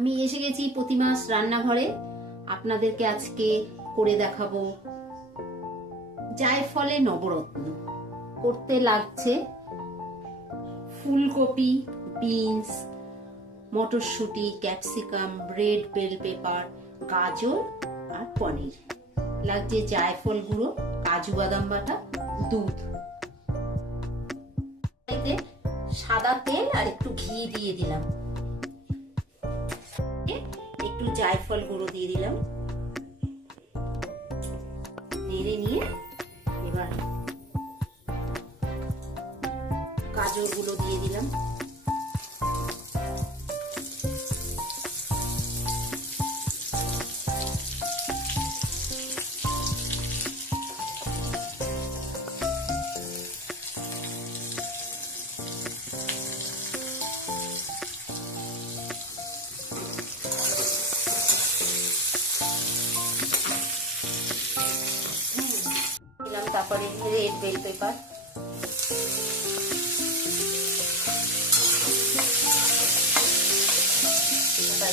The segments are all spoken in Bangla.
আমি এসে গেছি প্রতিমাস রান্নাঘরে। আপনাদেরকে আজকে করে দেখাবো জায়ফলে নবরত্ন। করতে লাগছে ফুলকপি, বিনস, মটরশুঁটি, ক্যাপসিকাম, রেড বেল পেপার, গাজর আর পনির। লাগছে জায়ফল গুঁড়ো, কাজু বাদাম বাটা, দুধ, সাদা তেল আর একটু ঘি দিয়ে দিলাম। একটু জায়ফল গুঁড়ো দিয়ে দিলাম, নেড়ে নিয়ে এবার গাজর গুলো দিয়ে দিলাম। তারপরে রেড বেল পেপার,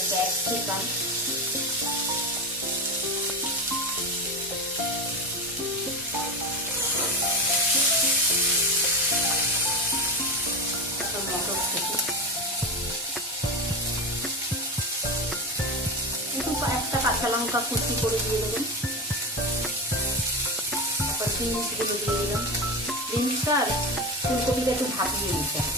ক্যাপসিকাম, মটরশুঁটি, একটা কাঁচা লঙ্কা কুচি করে দিয়ে দেবেন। বিনস গুলো দিয়ে দিলাম। বিনসটা আর ফুলকপিটা একটু ভাপিয়ে নিতে হবে।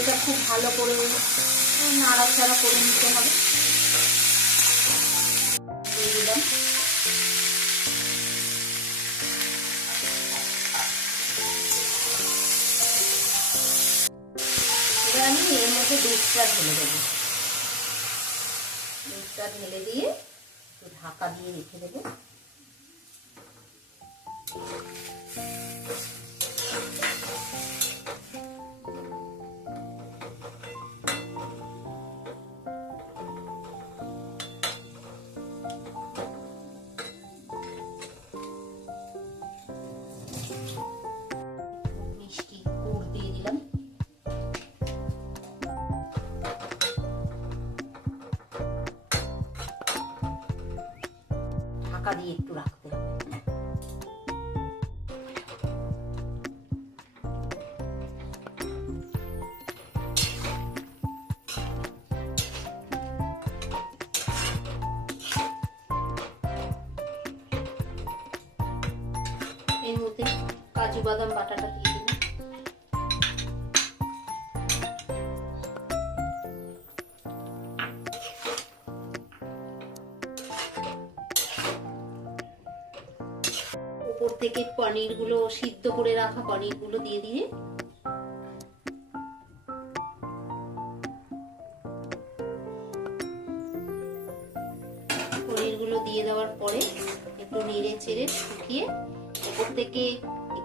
এটা খুব ভালো করে নাড়াচাড়া করে নিতে হবে। দিয়ে দিলাম এবার আমি এর মধ্যে দুধটা ঢেলে দেবো। দুধটা ঢেলে দিয়ে একটু ঢাকা দিয়ে রেখে দেবো। মিষ্টি গুড় দিয়ে দিলাম। ঢাকা দিয়ে একটু রাখতে হবে। এর মধ্যে কাজু বাদাম বাটাটা দিয়ে দিলাম। উপর থেকে পনির গুলো, সিদ্ধ করে রাখা পনির গুলো দিয়ে দিয়ে পনির গুলো দিয়ে দেওয়ার পরে একটু নেড়ে চেড়ে শুকিয়ে উপর থেকে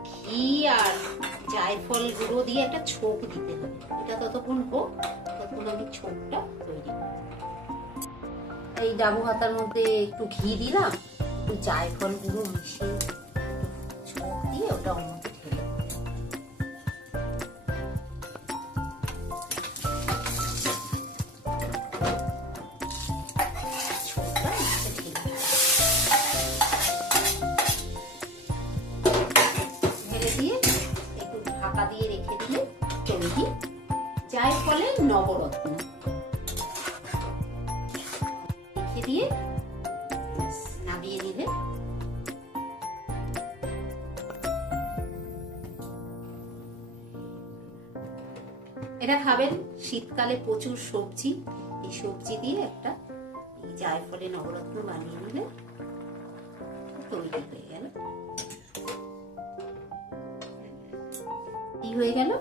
ঘি আর জায়ফল গুঁড়ো দিয়ে একটা ছোপ দিতে হবে। এটা ততক্ষণ হোক, ততক্ষণ আমি ছোপটা তৈরি করব। এই ডাবু হাতার মধ্যে একটু ঘি দিলাম, একটু জায়ফল গুঁড়ো মিশিয়ে ছোপ দিয়ে ওটা ওর মধ্যে ঢেলে দিয়ে রেখে দিলে তৈরি জায়ফলের নবরত্ন। রেখে দিয়ে নামিয়ে নিলে এটা খাবেন শীতকালে, প্রচুর সবজি, এই সবজি দিয়ে একটা এই জায়ফলের নবরত্ন বানিয়ে নিলে তৈরি হয়ে গেল। হয়ে গেল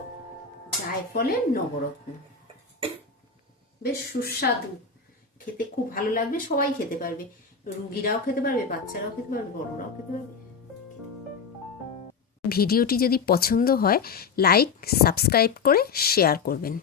জায়ফলের নবরত্ন। বেশ সুস্বাদু, খেতে খুব ভালো লাগবে, সবাই খেতে পারবে, রোগীরাও খেতে পারবে, বাচ্চারাও খেতে পারবে, বড়রাও খেতে পারবে। ভিডিওটি যদি পছন্দ হয় লাইক সাবস্ক্রাইব করে শেয়ার করবেন।